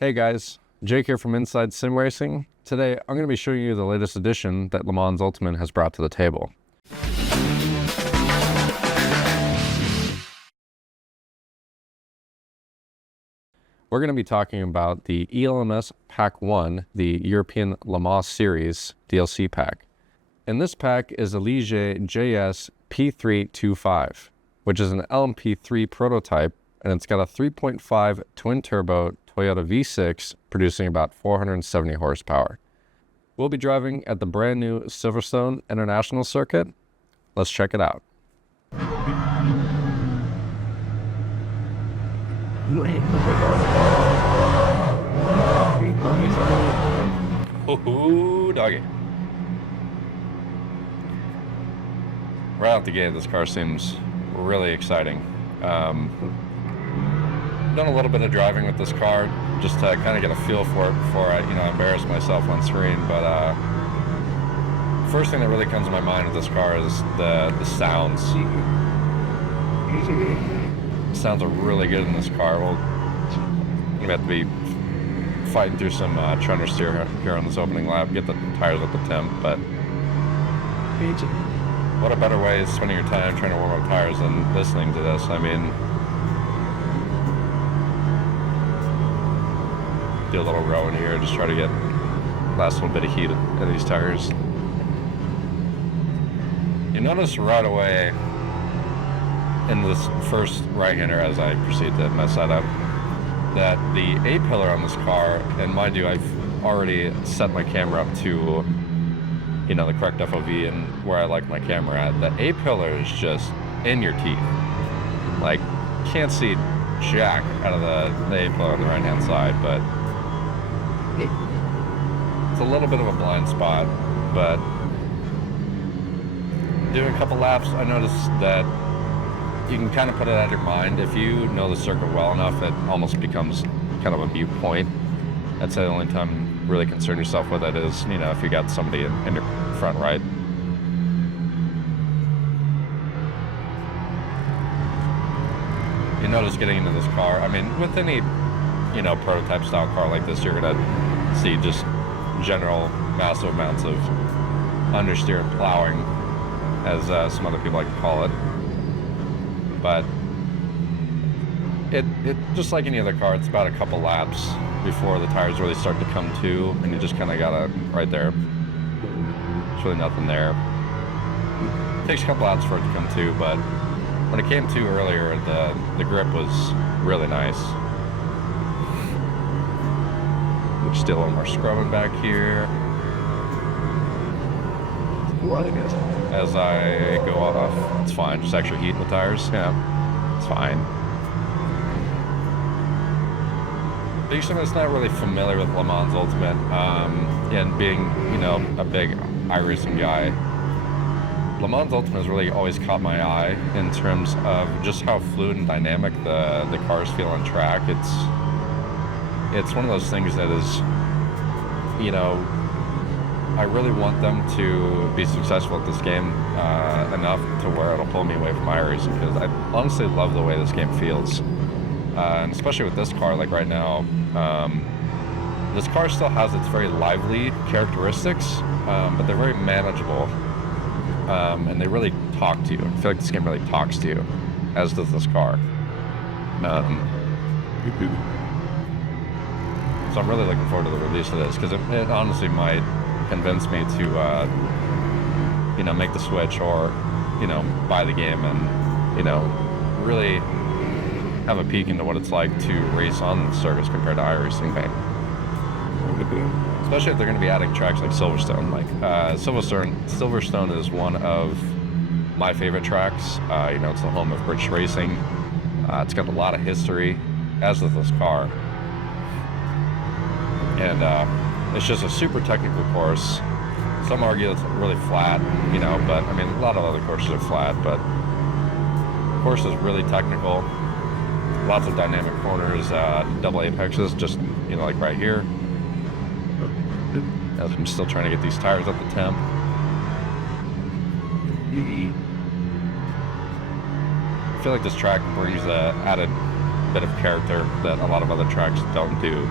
Hey guys, Jake here from Inside Sim Racing. Today I'm going to be showing you the latest addition that Le Mans Ultimate has brought to the table. We're going to be talking about the ELMS Pack 1, the European Le Mans Series DLC pack. In this pack is a Ligier JS P325, which is an LMP3 prototype, and it's got a 3.5 twin-turbo Toyota V6 producing about 470 horsepower. We'll be driving at the brand new Silverstone International Circuit. Let's check it out. Ooh, doggy. Right out the gate, this car seems really exciting. Done a little bit of driving with this car just to kind of get a feel for it before I, embarrass myself on screen. But first thing that really comes to my mind with this car is the sounds. Sounds are really good in this car. We'll have to be fighting through some trying to steer here on this opening lap, get the tires up to temp. But what a better way of spending your time trying to warm up tires than listening to this. I mean, do a little row in here, just try to get last little bit of heat in these tires. You notice right away in this first right-hander, as I proceed to mess that up, that the A-pillar on this car, and mind you, I've already set my camera up to, the correct FOV and where I like my camera at. The A-pillar is just in your teeth. Like, can't see jack out of the A-pillar on the right-hand side, but it's a little bit of a blind spot. But doing a couple laps, I noticed that you can kind of put it out of your mind. If you know the circuit well enough, it almost becomes kind of a mute point. That's the only time you really concern yourself with it is, if you got somebody in your front right. You notice getting into this car, I mean, with any, prototype style car like this, you're gonna see just general massive amounts of understeer and plowing, as some other people like to call it. But it just like any other car, it's about a couple laps before the tires really start to come to, and you just kind of gotta, right there, there's really nothing there. It takes a couple laps for it to come to, but when it came to earlier, the grip was really nice. Just do a little more scrubbing back here as I go off. It's fine, just extra heat in the tires. Yeah, it's fine. Being someone that's not really familiar with Le Mans Ultimate, and being, a big iRacing guy, Le Mans Ultimate has really always caught my eye in terms of just how fluid and dynamic the cars feel on track. It's one of those things that is, I really want them to be successful at this game enough to where it'll pull me away from iRacing, because I honestly love the way this game feels. And especially with this car, like right now, this car still has its very lively characteristics, but they're very manageable, and they really talk to you. I feel like this game really talks to you, as does this car. So I'm really looking forward to the release of this, because it honestly might convince me to, make the switch or, buy the game and, really have a peek into what it's like to race on the circuits compared to iRacing. Especially if they're going to be adding tracks like Silverstone. Like Silverstone is one of my favorite tracks. It's the home of British racing. It's got a lot of history, as does this car. And it's just a super technical course. Some argue it's really flat, but I mean, a lot of other courses are flat, but the course is really technical. Lots of dynamic corners, double apexes, just, like right here. As I'm still trying to get these tires up to temp. I feel like this track brings an added bit of character that a lot of other tracks don't do.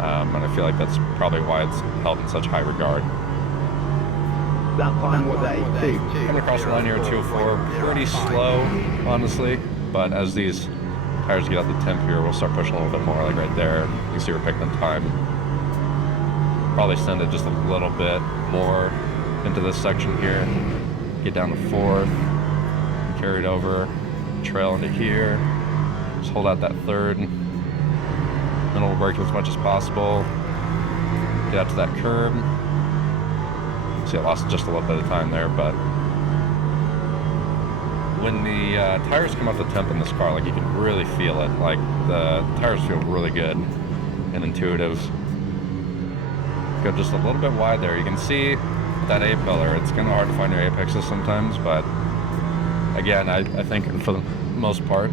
And I feel like that's probably why it's held in such high regard. That time was a 2. Coming across the line here at 204, pretty slow, honestly, but as these tires get out the temp here, we'll start pushing a little bit more, like right there. You can see we're picking up time. Probably send it just a little bit more into this section here. Get down to 4th, carry it over, trail into here. Just hold out that 3rd. Then we'll brake as much as possible. Get out to that curb. See, I lost just a little bit of time there, but when the tires come off the temp in this car, like you can really feel it. Like the tires feel really good and intuitive. Go just a little bit wide there. You can see that A-pillar. It's kind of hard to find your apexes sometimes, but again, I think for the most part,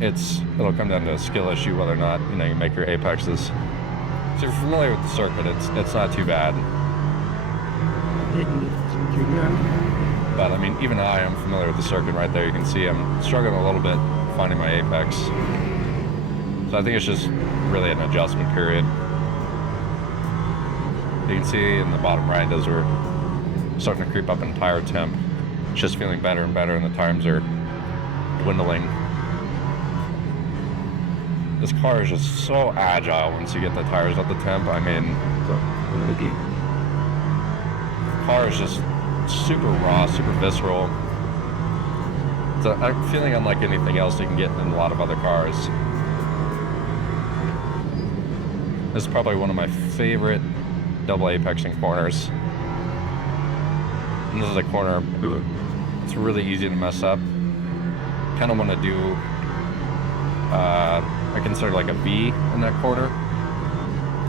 it'll come down to a skill issue whether or not you make your apexes. So if you're familiar with the circuit, it's not too bad. But I mean, even I am familiar with the circuit right there. You can see I'm struggling a little bit finding my apex. So I think it's just really an adjustment period. You can see in the bottom right as we're starting to creep up in tire temp, it's just feeling better and better, and the times are dwindling. This car is just so agile once you get the tires at the temp. I mean, the car is just super raw, super visceral. It's a feeling unlike anything else you can get in a lot of other cars. This is probably one of my favorite double apexing corners. And this is a corner it's really easy to mess up. Kind of want to do I consider like a V in that corner,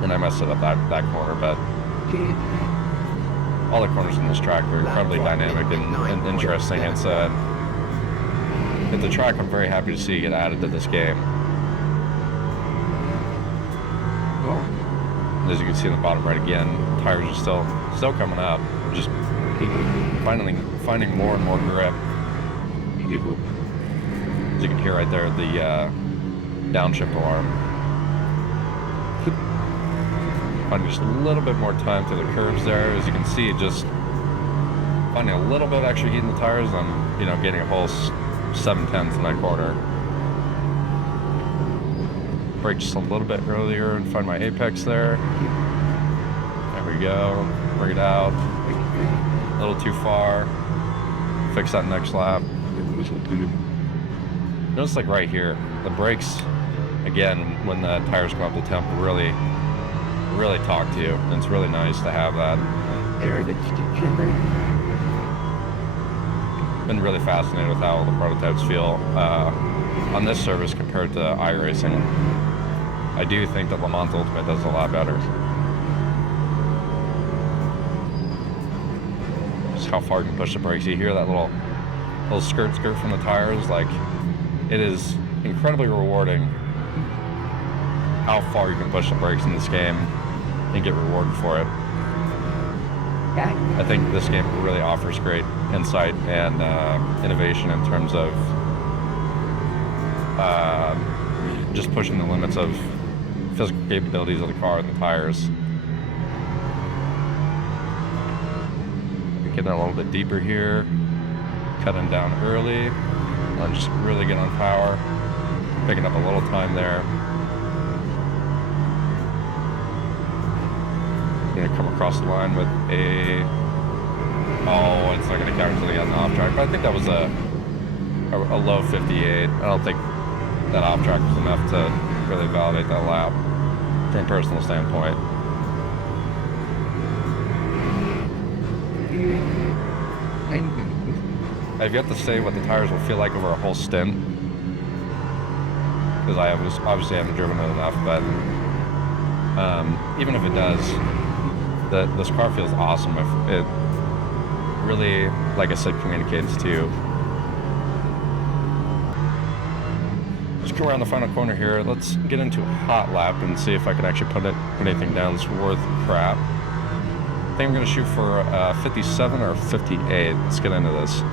and I messed it up that corner, but all the corners in this track are incredibly dynamic and interesting. It's a track I'm very happy to see get added to this game. As you can see in the bottom right again, tires are still coming up, just finding more and more grip. As you can hear right there, the downshift alarm. Finding just a little bit more time through the curves there. As you can see, just finding a little bit extra heat in the tires. I'm getting a whole 7/10 in that corner. Brake just a little bit earlier and find my apex there. There we go. Bring it out. A little too far. Fix that next lap. Notice like right here, the brakes, again, when the tires come up the temp, really talk to you. And it's really nice to have that. Been really fascinated with how the prototypes feel on this service compared to iRacing. I do think that Le Mans Ultimate does a lot better. Just how far you can push the brakes. You hear that little skirt from the tires. Like, it is incredibly rewarding how far you can push the brakes in this game and get rewarded for it. I think this game really offers great insight and innovation in terms of just pushing the limits of physical capabilities of the car and the tires. Getting a little bit deeper here, cutting down early, and just really get on power, picking up a little time there. Gonna come across the line with it's not gonna count until they got an off track, but I think that was a low 58. I don't think that off track was enough to really validate that lap from a personal standpoint. I've yet to say what the tires will feel like over a whole stint, because I obviously haven't driven it enough, but even if it does, this car feels awesome. If it really, like I said, communicates to you. Let's go around the final corner here. Let's get into a hot lap and see if I can actually put anything down that's worth crap. I think I'm going to shoot for 57 or 58. Let's get into this.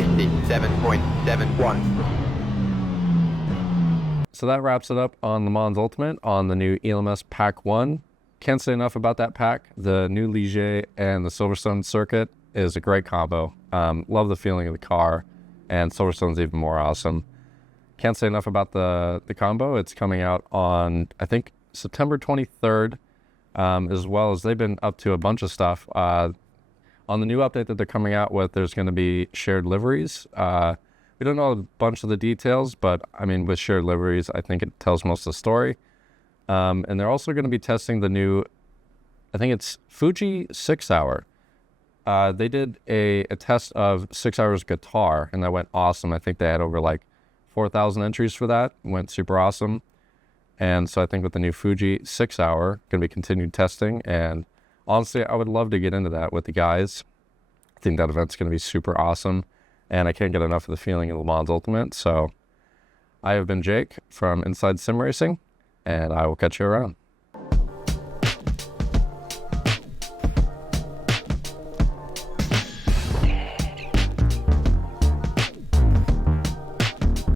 57.71. So that wraps it up on Le Mans Ultimate on the new ELMS Pack 1. Can't say enough about that pack. The new Ligier and the Silverstone Circuit is a great combo. Love the feeling of the car, and Silverstone's even more awesome. Can't say enough about the combo. It's coming out on, I think, September 23rd, as well as they've been up to a bunch of stuff. On the new update that they're coming out with, there's going to be shared liveries. We don't know a bunch of the details, but I mean, with shared liveries, I think it tells most of the story. And they're also going to be testing the new, I think it's Fuji 6 Hour. They did a test of 6 Hour's guitar, and that went awesome. I think they had over like 4,000 entries for that. Went super awesome. And so I think with the new Fuji 6 Hour, going to be continued testing. And honestly, I would love to get into that with the guys. I think that event's going to be super awesome. And I can't get enough of the feeling of Le Mans Ultimate. So I have been Jake from Inside Sim Racing, and I will catch you around.